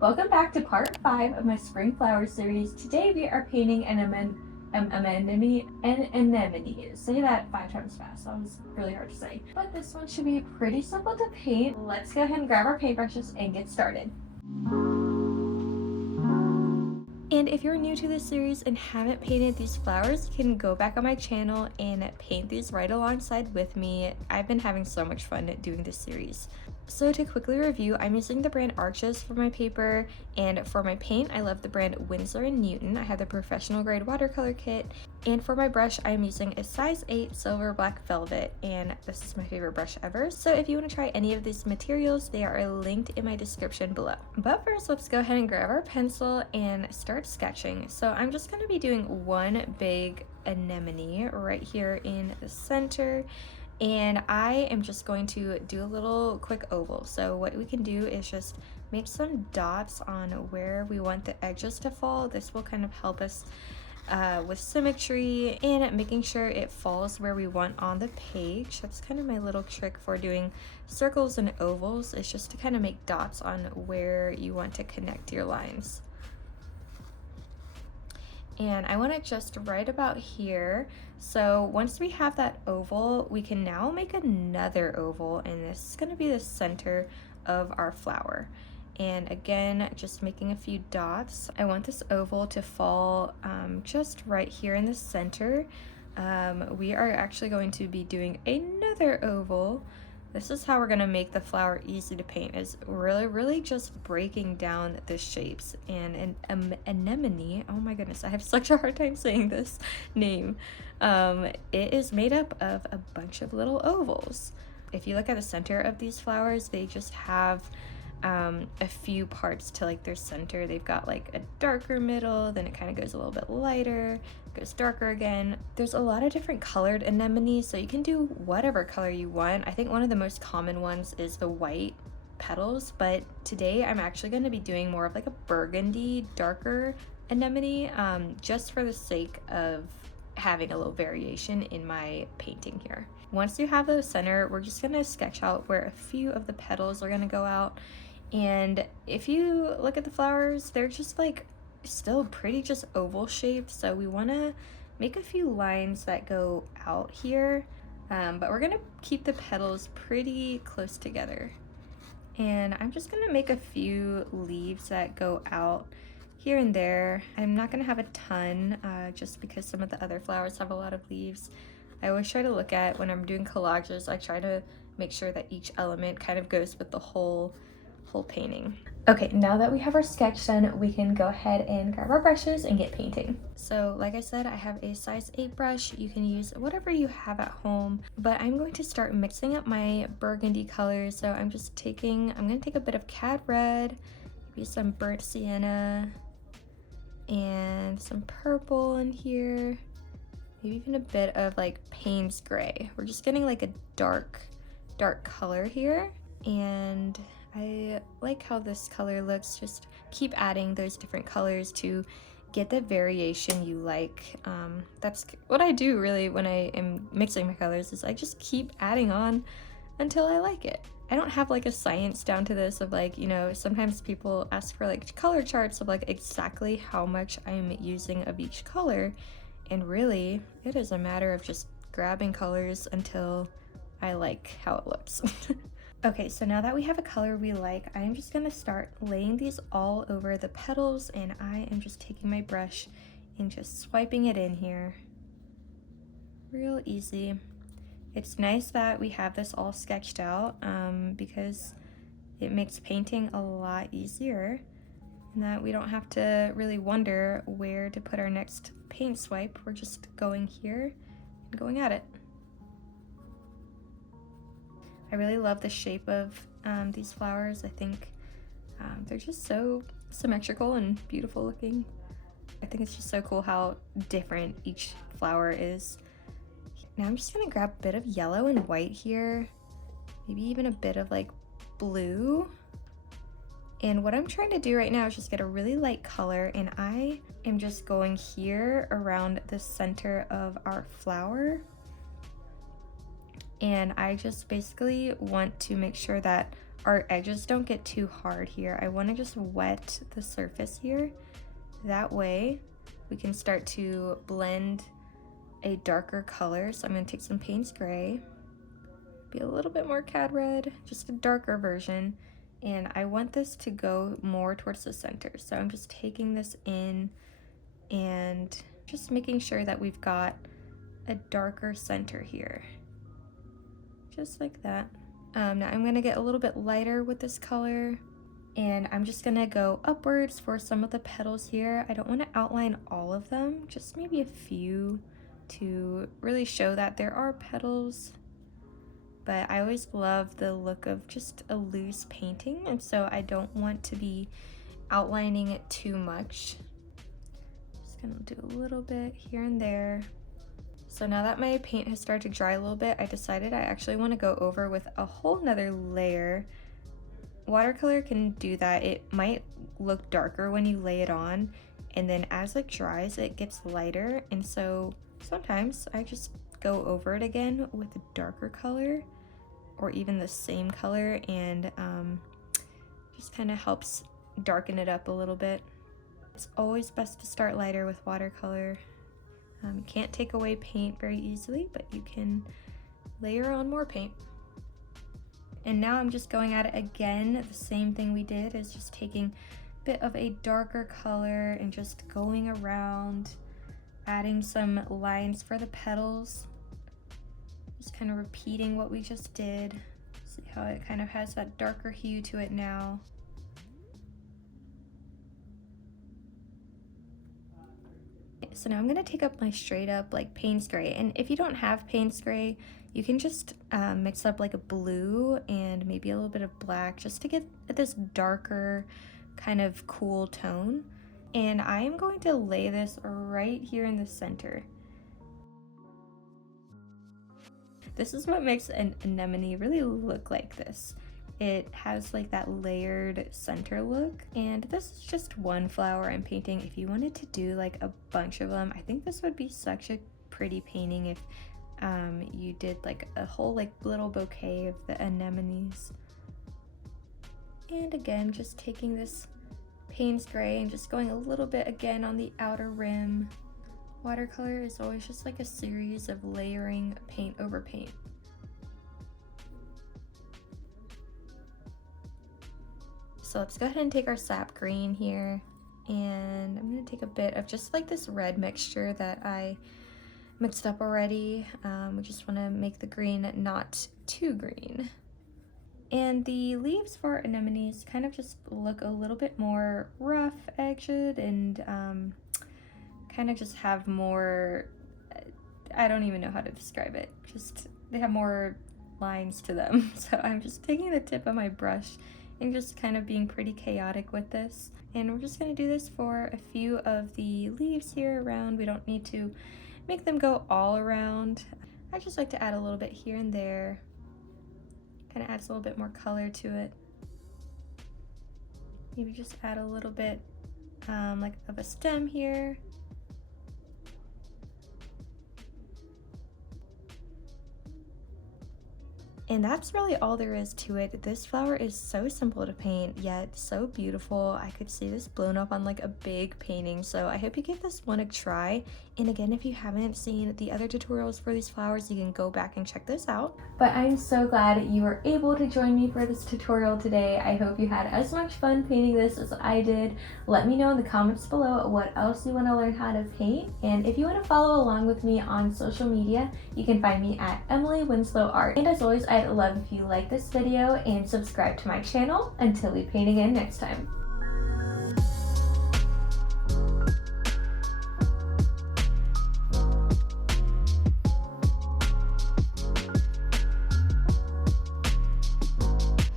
Welcome back to part 5 of my spring flower series. Today we are painting an anemone. Say that 5 times fast. That was really hard to say. But this one should be pretty simple to paint. Let's go ahead and grab our paintbrushes and get started. And if you're new to this series and haven't painted these flowers, you can go back on my channel and paint these right alongside with me. I've been having so much fun doing this series. So to quickly review, I'm using the brand Arches for my paper, and for my paint, I love the brand Windsor&Newton. I have the professional grade watercolor kit, and for my brush, I'm using a size 8 silver black velvet, and this is my favorite brush ever. So if you want to try any of these materials, they are linked in my description below. But first, let's go ahead and grab our pencil and start sketching. So I'm just going to be doing one big anemone right here in the center. And I am just going to do a little quick oval. So what we can do is just make some dots on where we want the edges to fall. This will kind of help us with symmetry and making sure it falls where we want on the page. That's kind of my little trick for doing circles and ovals, is just to kind of make dots on where you want to connect your lines. And I want it just right about here. So once we have that oval, we can now make another oval, and this is going to be the center of our flower. And again, just making a few dots. I want this oval to fall just right here in the center. We are actually going to be doing another oval. This is how we're going to make the flower easy to paint, is really just breaking down the shapes. And an anemone, oh my goodness, I have such a hard time saying this name. It is made up of a bunch of little ovals. If you look at the center of these flowers, they just have a few parts to like their center. They've got like a darker middle, then it kind of goes a little bit lighter, goes darker again. There's a lot of different colored anemones, so you can do whatever color you want. I think one of the most common ones is the white petals, but today I'm actually going to be doing more of like a burgundy, darker anemone, just for the sake of having a little variation in my painting here. Once you have the center, we're just going to sketch out where a few of the petals are going to go out. And if you look at the flowers, they're just like still pretty just oval shaped, so we want to make a few lines that go out here, but we're going to keep the petals pretty close together. And I'm just going to make a few leaves that go out here and there. I'm not going to have a ton, just because some of the other flowers have a lot of leaves. I always try to look at, when I'm doing collages, I try to make sure that each element kind of goes with the whole painting. Okay, now that we have our sketch done, we can go ahead and grab our brushes and get painting. So like I said, I have a size 8 brush. You can use whatever you have at home, but I'm going to start mixing up my burgundy colors. So I'm going to take a bit of cad red, maybe some burnt sienna, and some purple in here, maybe even a bit of like Payne's gray. We're just getting like a dark color here, and I like how this color looks. Just keep adding those different colors to get the variation you like. That's what I do really when I am mixing my colors, is I just keep adding on until I like it. I don't have like a science down to this of like, you know, sometimes people ask for like color charts of like exactly how much I'm using of each color, and really it is a matter of just grabbing colors until I like how it looks. Okay, so now that we have a color we like, I'm just gonna start laying these all over the petals, and I am just taking my brush and just swiping it in here. Real easy. It's nice that we have this all sketched out, because it makes painting a lot easier, and that we don't have to really wonder where to put our next paint swipe. We're just going here and going at it. I really love the shape of these flowers. I think they're just so symmetrical and beautiful looking. I think it's just so cool how different each flower is. Now I'm just gonna grab a bit of yellow and white here, maybe even a bit of like blue. And what I'm trying to do right now is just get a really light color, and I am just going here around the center of our flower. And I just basically want to make sure that our edges don't get too hard here. I want to just wet the surface here. That way we can start to blend a darker color. So I'm going to take some Payne's Gray, be a little bit more Cad Red, just a darker version. And I want this to go more towards the center. So I'm just taking this in and just making sure that we've got a darker center here. Just like that. Now I'm gonna get a little bit lighter with this color, and I'm just gonna go upwards for some of the petals here. I don't want to outline all of them, just maybe a few to really show that there are petals. But I always love the look of just a loose painting, and so I don't want to be outlining it too much. Just gonna do a little bit here and there. So now that my paint has started to dry a little bit, I decided I actually want to go over with a whole nother layer. Watercolor can do that. It might look darker when you lay it on, and then as it dries, it gets lighter. And so sometimes I just go over it again with a darker color or even the same color, and just kind of helps darken it up a little bit. It's always best to start lighter with watercolor. You can't take away paint very easily, but you can layer on more paint. And now I'm just going at it again. The same thing we did is just taking a bit of a darker color and just going around, adding some lines for the petals. Just kind of repeating what we just did. See how it kind of has that darker hue to it now. So now I'm gonna take up my straight up like Payne's Gray, and if you don't have Payne's Gray, you can just mix up like a blue and maybe a little bit of black just to get this darker kind of cool tone. And I am going to lay this right here in the center. This is what makes an anemone really look like this. It has like that layered center look, and this is just one flower I'm painting. If you wanted to do like a bunch of them, I think this would be such a pretty painting if you did like a whole like little bouquet of the anemones. And again, just taking this Payne's Gray and just going a little bit again on the outer rim. Watercolor is always just like a series of layering paint over paint. So let's go ahead and take our sap green here, and I'm going to take a bit of just like this red mixture that I mixed up already. We just want to make the green not too green. And the leaves for anemones kind of just look a little bit more rough edged and kind of just have more, I don't even know how to describe it, just they have more lines to them. So I'm just taking the tip of my brush and just kind of being pretty chaotic with this. And we're just going to do this for a few of the leaves here around. We don't need to make them go all around. I just like to add a little bit here and there. Kind of adds a little bit more color to it. Maybe just add a little bit like of a stem here. And that's really all there is to it. This flower is so simple to paint, yet so beautiful. I could see this blown up on like a big painting, so I hope you give this one a try. And again, if you haven't seen the other tutorials for these flowers, you can go back and check this out. But I'm so glad you were able to join me for this tutorial today. I hope you had as much fun painting this as I did. Let me know in the comments below what else you want to learn how to paint. And if you want to follow along with me on social media, you can find me at Emily Winslow Art. And as always, I'd love if you like this video and subscribe to my channel. Until we paint again next time.